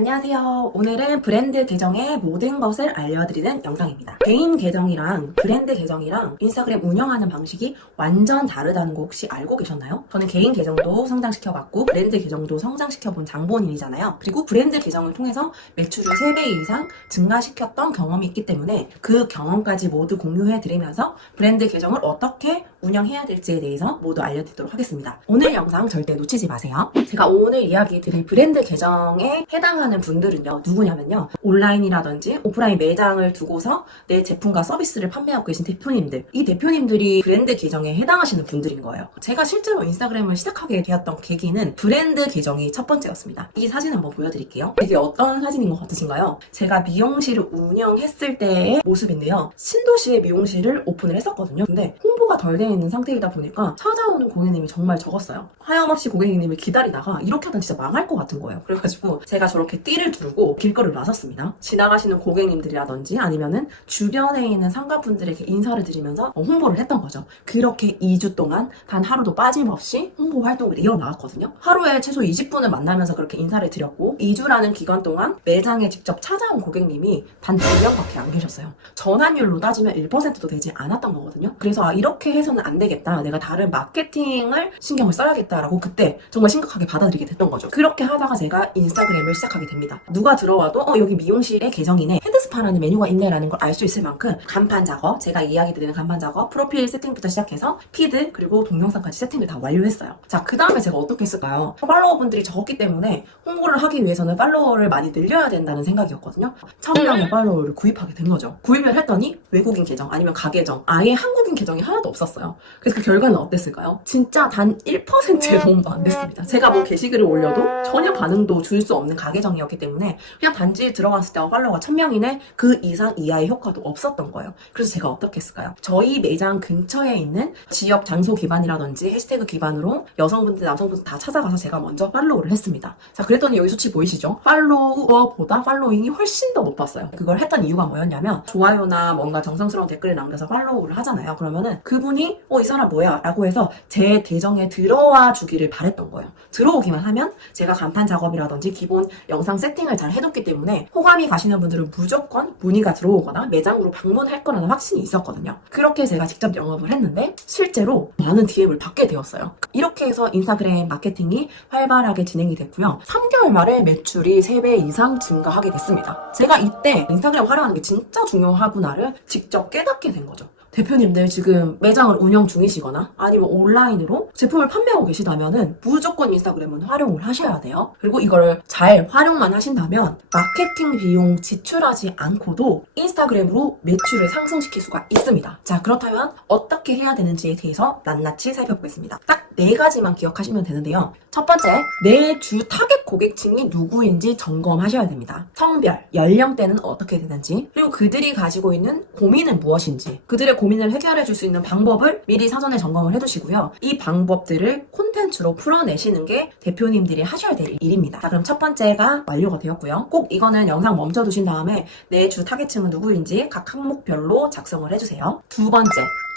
안녕하세요. 오늘은 브랜드 계정의 모든 것을 알려드리는 영상입니다. 개인 계정이랑 브랜드 계정이랑 인스타그램 운영하는 방식이 완전 다르다는 거 혹시 알고 계셨나요? 저는 개인 계정도 성장시켜봤고 브랜드 계정도 성장시켜본 장본인이잖아요. 그리고 브랜드 계정을 통해서 매출을 3배 이상 증가시켰던 경험이 있기 때문에 그 경험까지 모두 공유해드리면서 브랜드 계정을 어떻게 운영해야 될지에 대해서 모두 알려드리도록 하겠습니다. 오늘 영상 절대 놓치지 마세요. 제가 오늘 이야기 드릴 브랜드 계정에 해당하는 분들은요, 누구냐면요, 온라인이라든지 오프라인 매장을 두고서 내 제품과 서비스를 판매하고 계신 대표님들, 이 대표님들이 브랜드 계정에 해당하시는 분들인 거예요. 제가 실제로 인스타그램을 시작하게 되었던 계기는 브랜드 계정이 첫 번째였습니다. 이 사진 한번 보여드릴게요. 이게 어떤 사진인 것 같으신가요? 제가 미용실을 운영했을 때의 모습인데요, 신도시에 미용실을 오픈을 했었거든요. 근데 홍보가 덜 돼 있는 상태이다 보니까 찾아오는 고객님이 정말 적었어요. 하염없이 고객님을 기다리다가 이렇게 하면 진짜 망할 것 같은 거예요. 그래가지고 제가 저렇게 띠를 두르고 길거리를 나섰습니다. 지나가시는 고객님들이라든지 아니면은 주변에 있는 상가분들에게 인사를 드리면서 홍보를 했던 거죠. 그렇게 2주 동안 단 하루도 빠짐없이 홍보 활동을 이어나갔거든요. 하루에 최소 20분을 만나면서 그렇게 인사를 드렸고, 2주라는 기간 동안 매장에 직접 찾아온 고객님이 단 2명밖에 안 계셨어요. 전환율로 따지면 1%도 되지 않았던 거거든요. 그래서 이렇게 해서는 안 되겠다, 내가 다른 마케팅을 신경을 써야겠다라고 그때 정말 심각하게 받아들이게 됐던 거죠. 그렇게 하다가 제가 인스타그램을 시작하게 됩니다. 누가 들어와도 여기 미용실의 계정이네, 헤드스파라는 메뉴가 있네라는 걸 알 수 있을 만큼 간판 작업, 제가 이야기 드리는 간판 작업, 프로필 세팅부터 시작해서 피드 그리고 동영상까지 세팅을 다 완료했어요. 자, 그 다음에 제가 어떻게 했을까요? 팔로워분들이 적었기 때문에 홍보를 하기 위해서는 팔로워를 많이 늘려야 된다는 생각이었거든요. 1000명의 팔로워를 구입하게 된 거죠. 구입을 했더니 외국인 계정 아니면 가계정, 아예 한국인 계정이 하나도 없었어요. 그래서 그 결과는 어땠을까요? 진짜 단 1%의 도움도 안 됐습니다. 제가 뭐 게시글을 올려도 전혀 반응도 줄 수 없는 가계정이었기 때문에 그냥 단지 들어갔을 때 팔로워가 1000명이네, 그 이상 이하의 효과도 없었던 거예요. 그래서 제가 어떻게 했을까요? 저희 매장 근처에 있는 지역 장소 기반이라든지 해시태그 기반으로 여성분들, 남성분들 다 찾아가서 제가 먼저 팔로우를 했습니다. 자, 그랬더니 여기 수치 보이시죠? 팔로워보다 팔로잉이 훨씬 더 높았어요. 그걸 했던 이유가 뭐였냐면, 좋아요나 뭔가 정성스러운 댓글을 남겨서 팔로우를 하잖아요. 그러면은 그분이 이 사람 뭐야? 라고 해서 제 계정에 들어와 주기를 바랬던 거예요. 들어오기만 하면 제가 간판 작업이라든지 기본 영상 세팅을 잘 해뒀기 때문에 호감이 가시는 분들은 무조건 문의가 들어오거나 매장으로 방문할 거라는 확신이 있었거든요. 그렇게 제가 직접 영업을 했는데 실제로 많은 DM을 받게 되었어요. 이렇게 해서 인스타그램 마케팅이 활발하게 진행이 됐고요. 3개월 만에 매출이 3배 이상 증가하게 됐습니다. 제가 이때 인스타그램 활용하는 게 진짜 중요하구나를 직접 깨닫게 된 거죠. 대표님들 지금 매장을 운영 중이시거나 아니면 온라인으로 제품을 판매하고 계시다면은 무조건 인스타그램은 활용을 하셔야 돼요. 그리고 이걸 잘 활용만 하신다면 마케팅 비용 지출하지 않고도 인스타그램으로 매출을 상승시킬 수가 있습니다. 자, 그렇다면 어떻게 해야 되는지에 대해서 낱낱이 살펴보겠습니다. 딱 4가지만 기억하시면 되는데요. 첫 번째, 내 주 타겟 고객층이 누구인지 점검하셔야 됩니다. 성별, 연령대는 어떻게 되는지, 그리고 그들이 가지고 있는 고민은 무엇인지, 그들의 고민을 해결해 줄 수 있는 방법을 미리 사전에 점검을 해두시고요. 이 방법들을 콘텐츠로 풀어내시는 게 대표님들이 하셔야 될 일입니다. 자, 그럼 첫 번째가 완료가 되었고요. 꼭 이거는 영상 멈춰두신 다음에 내 주 타겟층은 누구인지 각 항목별로 작성을 해주세요. 두 번째,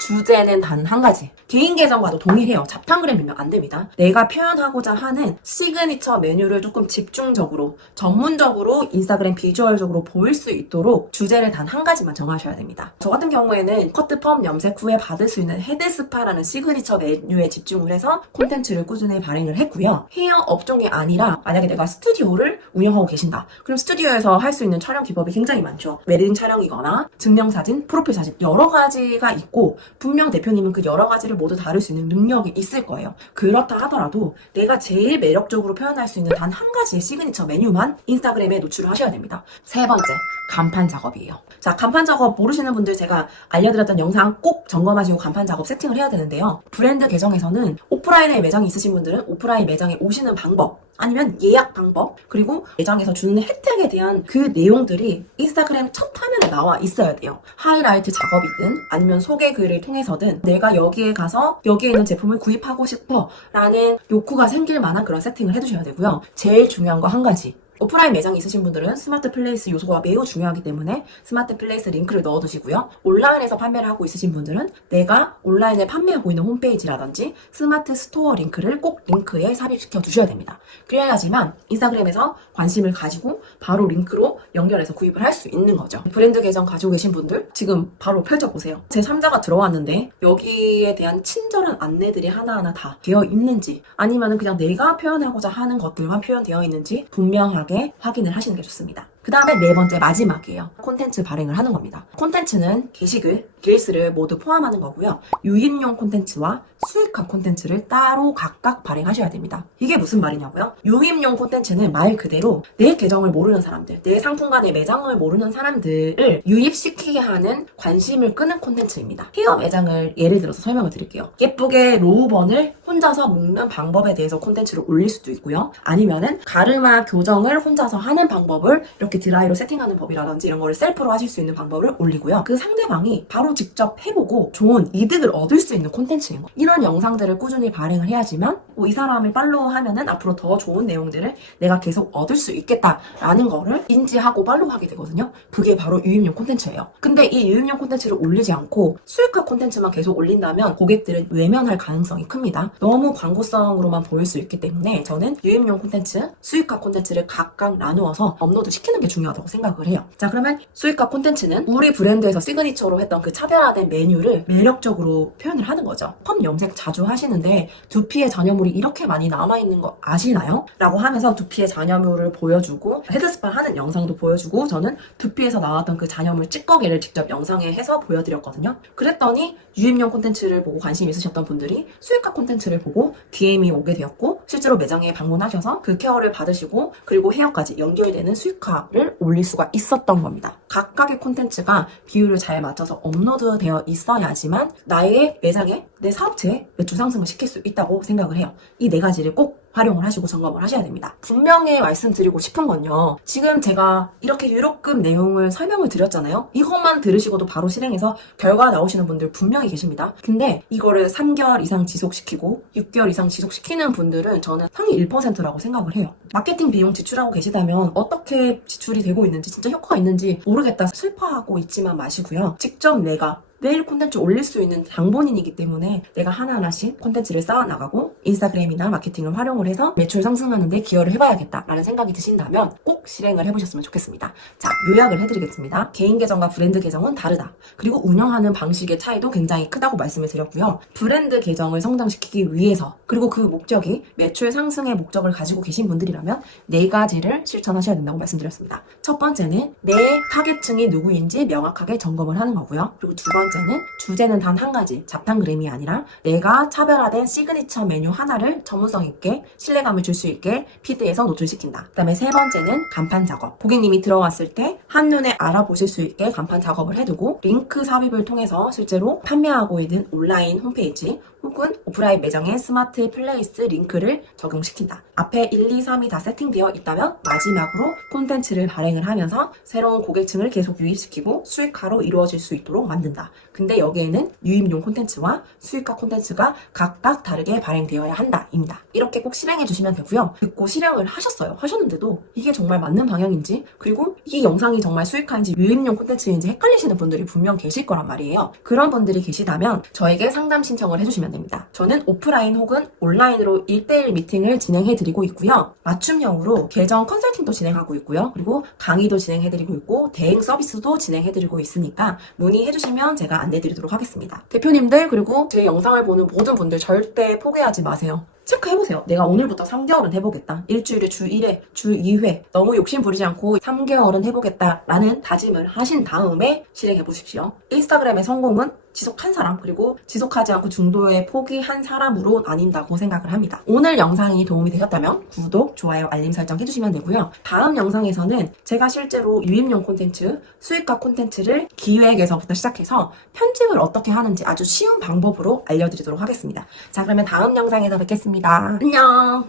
주제는 단 한 가지. 개인 계정과도 동일해요. 잡탕그램이면 안 됩니다. 내가 표현하고자 하는 시그니처 메뉴를 조금 집중적으로, 전문적으로 인스타그램 비주얼적으로 보일 수 있도록 주제를 단 한 가지만 정하셔야 됩니다. 저 같은 경우에는 커트, 펌, 염색 후에 받을 수 있는 헤드스파라는 시그니처 메뉴에 집중을 해서 콘텐츠를 꾸준히 발행을 했고요. 헤어 업종이 아니라 만약에 내가 스튜디오를 운영하고 계신다, 그럼 스튜디오에서 할 수 있는 촬영 기법이 굉장히 많죠. 웨딩 촬영이거나 증명사진, 프로필 사진, 여러 가지가 있고 분명 대표님은 그 여러 가지를 모두 다룰 수 있는 능력이 있을 거예요. 그렇다 하더라도 내가 제일 매력적으로 표현할 수 있는 단 한 가지의 시그니처 메뉴만 인스타그램에 노출을 하셔야 됩니다. 세 번째, 간판 작업이에요. 자, 간판 작업 모르시는 분들 제가 알려드렸던 영상 꼭 점검하시고 간판 작업 세팅을 해야 되는데요. 브랜드 계정에서는 오프라인에 매장이 있으신 분들은 오프라인 매장에 오시는 방법, 아니면 예약 방법, 그리고 매장에서 주는 혜택에 대한 그 내용들이 인스타그램 첫 화면에 나와 있어야 돼요. 하이라이트 작업이든 아니면 소개 글을 통해서든 내가 여기에 가서 여기에 있는 제품을 구입하고 싶어 라는 욕구가 생길 만한 그런 세팅을 해두셔야 되고요. 제일 중요한 거 한 가지, 오프라인 매장이 있으신 분들은 스마트 플레이스 요소가 매우 중요하기 때문에 스마트 플레이스 링크를 넣어두시고요. 온라인에서 판매를 하고 있으신 분들은 내가 온라인에 판매하고 있는 홈페이지라든지 스마트 스토어 링크를 꼭 링크에 삽입시켜 두셔야 됩니다. 그래야지만 인스타그램에서 관심을 가지고 바로 링크로 연결해서 구입을 할 수 있는 거죠. 브랜드 계정 가지고 계신 분들 지금 바로 펼쳐보세요. 제 3자가 들어왔는데 여기에 대한 친절한 안내들이 하나하나 다 되어 있는지 아니면 그냥 내가 표현하고자 하는 것들만 표현되어 있는지 분명하게 확인을 하시는 게 좋습니다. 그 다음에 네 번째 마지막이에요. 콘텐츠 발행을 하는 겁니다. 콘텐츠는 게시글, 릴스를 모두 포함하는 거고요. 유입용 콘텐츠와 수익화 콘텐츠를 따로 각각 발행하셔야 됩니다. 이게 무슨 말이냐고요? 유입용 콘텐츠는 말 그대로 내 계정을 모르는 사람들, 내 상품과 내 매장을 모르는 사람들을 유입시키게 하는 관심을 끄는 콘텐츠입니다. 헤어 매장을 예를 들어서 설명을 드릴게요. 예쁘게 로우번을 혼자서 묶는 방법에 대해서 콘텐츠를 올릴 수도 있고요. 아니면은 가르마 교정을 혼자서 하는 방법을 이렇게 드라이로 세팅하는 법이라든지 이런 거를 셀프로 하실 수 있는 방법을 올리고요. 그 상대방이 바로 직접 해보고 좋은 이득을 얻을 수 있는 콘텐츠인 거예요. 이런 영상들을 꾸준히 발행을 해야지만 이 사람을 팔로우하면은 앞으로 더 좋은 내용들을 내가 계속 얻을 수 있겠다라는 거를 인지하고 팔로우하게 되거든요. 그게 바로 유입용 콘텐츠예요. 근데 이 유입용 콘텐츠를 올리지 않고 수익화 콘텐츠만 계속 올린다면 고객들은 외면할 가능성이 큽니다. 너무 광고성으로만 보일 수 있기 때문에 저는 유입용 콘텐츠, 수익화 콘텐츠를 각각 나누어서 업로드 시키는 게 중요하다고 생각을 해요. 자, 그러면 수익화 콘텐츠는 우리 브랜드에서 시그니처로 했던 그 차별화된 메뉴를 매력적으로 표현을 하는 거죠. 펌 염색 자주 하시는데 두피에 잔여물이 이렇게 많이 남아있는 거 아시나요? 라고 하면서 두피에 잔여물을 보여주고 헤드스파 하는 영상도 보여주고 저는 두피에서 나왔던 그 잔여물 찌꺼기를 직접 영상에 해서 보여드렸거든요. 그랬더니 유입용 콘텐츠를 보고 관심 있으셨던 분들이 수익화 콘텐츠를 보고 DM이 오게 되었고 실제로 매장에 방문하셔서 그 케어를 받으시고 그리고 헤어까지 연결되는 수익화를 올릴 수가 있었던 겁니다. 각각의 콘텐츠가 비율을 잘 맞춰서 업로드되어 있어야지만 나의 매장에 내 사업체에 매출 상승을 시킬 수 있다고 생각을 해요. 이 네 가지를 꼭 활용을 하시고 점검을 하셔야 됩니다. 분명히 말씀드리고 싶은 건요. 지금 제가 이렇게 유료급 내용을 설명을 드렸잖아요. 이것만 들으시고도 바로 실행해서 결과 나오시는 분들 분명히 계십니다. 근데 이거를 3개월 이상 지속시키고 6개월 이상 지속시키는 분들은 저는 상위 1%라고 생각을 해요. 마케팅 비용 지출하고 계시다면 어떻게 지출이 되고 있는지 진짜 효과가 있는지 모르겠다 슬퍼하고 있지만 마시고요. 직접 내가 매일 콘텐츠 올릴 수 있는 장본인이기 때문에 내가 하나하나씩 콘텐츠를 쌓아나가고 인스타그램이나 마케팅을 활용을 해서 매출 상승하는 데 기여를 해봐야겠다라는 생각이 드신다면 꼭 실행을 해보셨으면 좋겠습니다. 자, 요약을 해드리겠습니다. 개인 계정과 브랜드 계정은 다르다. 그리고 운영하는 방식의 차이도 굉장히 크다고 말씀을 드렸고요. 브랜드 계정을 성장시키기 위해서 그리고 그 목적이 매출 상승의 목적을 가지고 계신 분들이라면 네 가지를 실천하셔야 된다고 말씀드렸습니다. 첫 번째는 내 타겟층이 누구인지 명확하게 점검을 하는 거고요. 그리고 두 번째는 주제는 단 한 가지, 잡탕그램이 아니라 내가 차별화된 시그니처 메뉴 하나를 전문성 있게 신뢰감을 줄 수 있게 피드에서 노출시킨다. 그 다음에 세 번째는 간판 작업. 고객님이 들어왔을 때 한눈에 알아보실 수 있게 간판 작업을 해두고 링크 삽입을 통해서 실제로 판매하고 있는 온라인 홈페이지 혹은 오프라인 매장의 스마트 플레이스 링크를 적용시킨다. 앞에 1, 2, 3이 다 세팅되어 있다면 마지막으로 콘텐츠를 발행을 하면서 새로운 고객층을 계속 유입시키고 수익화로 이루어질 수 있도록 만든다. 근데 여기에는 유입용 콘텐츠와 수익화 콘텐츠가 각각 다르게 발행되어야 한다입니다. 이렇게 꼭 실행해 주시면 되고요. 듣고 실행을 하셨어요. 하셨는데도 이게 정말 맞는 방향인지 그리고 이 영상이 정말 수익화인지 유입용 콘텐츠인지 헷갈리시는 분들이 분명 계실 거란 말이에요. 그런 분들이 계시다면 저에게 상담 신청을 해주시면 됩니다. 저는 오프라인 혹은 온라인으로 1대1 미팅을 진행해 드리고 있고요. 맞춤형으로 계정 컨설팅도 진행하고 있고요. 그리고 강의도 진행해 드리고 있고 대행 서비스도 진행해 드리고 있으니까 문의해 주시면 제가 안내 드리도록 하겠습니다. 대표님들 그리고 제 영상을 보는 모든 분들 절대 포기하지 마세요. 체크해보세요. 내가 오늘부터 3개월은 해보겠다. 일주일에 주 1회, 주 2회 너무 욕심 부리지 않고 3개월은 해보겠다라는 다짐을 하신 다음에 실행해보십시오. 인스타그램의 성공은 지속한 사람 그리고 지속하지 않고 중도에 포기한 사람으로 나뉜다고 생각을 합니다. 오늘 영상이 도움이 되셨다면 구독, 좋아요, 알림 설정 해주시면 되고요. 다음 영상에서는 제가 실제로 유입용 콘텐츠, 수익화 콘텐츠를 기획에서부터 시작해서 편집을 어떻게 하는지 아주 쉬운 방법으로 알려드리도록 하겠습니다. 자, 그러면 다음 영상에서 뵙겠습니다. 안녕!